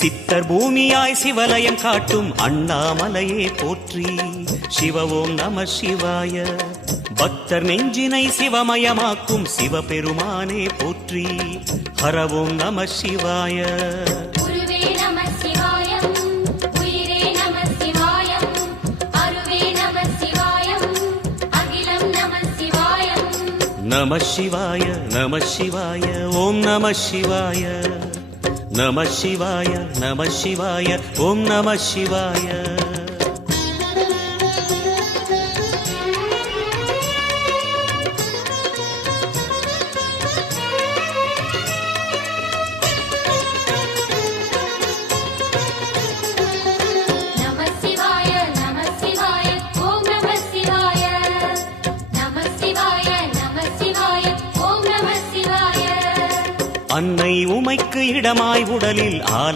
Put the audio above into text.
சித்தர் பூமியாய் சிவலயம் காட்டும் அண்ணாமலையே போற்றி. சிவ ஓம் நம சிவாய. பக்தர் நெஞ்சினை சிவமயமாக்கும் சிவபெருமானே போற்றி. ஹர ஓம் நம சிவாய. நம சிவாய நம சிவாய ஓம் நம சிவாய. நம சிவாய நம சிவாய ஓம் நம சிவாய. அன்னை உமைக்கு இடமாய் உடலில்